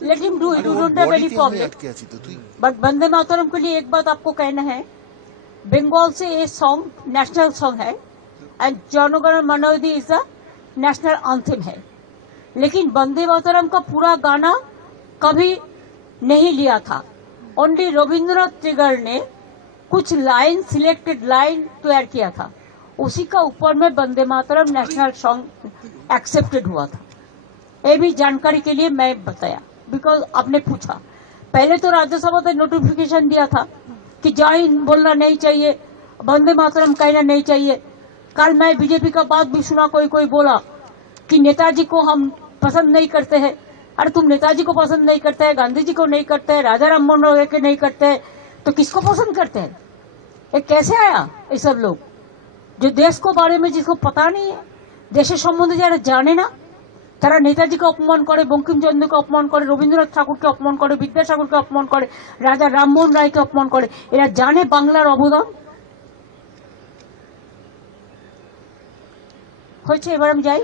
Let him do it. You don't have any problem. But Vande Mataram के लिए एक बात आपको कहना है, बंगाल से ये सॉन्ग नेशनल सॉन्ग है एंड जनगण मन अधि इज द नेशनल एंथम है, लेकिन वंदे मातरम का पूरा गाना कभी नहीं लिया था। ओनली रविंद्रनाथ टैगोर ने कुछ लाइन, सिलेक्टेड लाइन तैयार किया था, उसी का ऊपर में Vande Mataram national song accepted हुआ था। ये भी जानकारी के लिए मैं बताया, बिकॉज आपने पूछा। पहले तो राज्यसभा ने नोटिफिकेशन दिया था कि जय हिंद बोलना नहीं चाहिए, वंदे मातरम कहना नहीं चाहिए। कल मैं बीजेपी का बात भी सुना, कोई कोई बोला कि नेताजी को हम पसंद नहीं करते हैं। अरे तुम नेताजी को पसंद नहीं करते हैं, गांधी जी को नहीं करते हैं, राजा राम मोहन राय के नहीं करते हैं, तो किसको पसंद करते हैं? ये कैसे आया ये सब लोग जो देश को बारे में जिसको पता नहीं है, देशेर सम्बन्धे যারা জানে না, তারা নেতাজিকে অপমান করে, বঙ্কিমচন্দ্রকে অপমান করে, রবীন্দ্রনাথ ঠাকুরকে অপমান করে, বিদ্যাসাগরকে অপমান করে, রাজা রামমোহন রায়কে অপমান করে। এরা জানে বাংলার অবদান হয়েছে। এবার আমি যাই।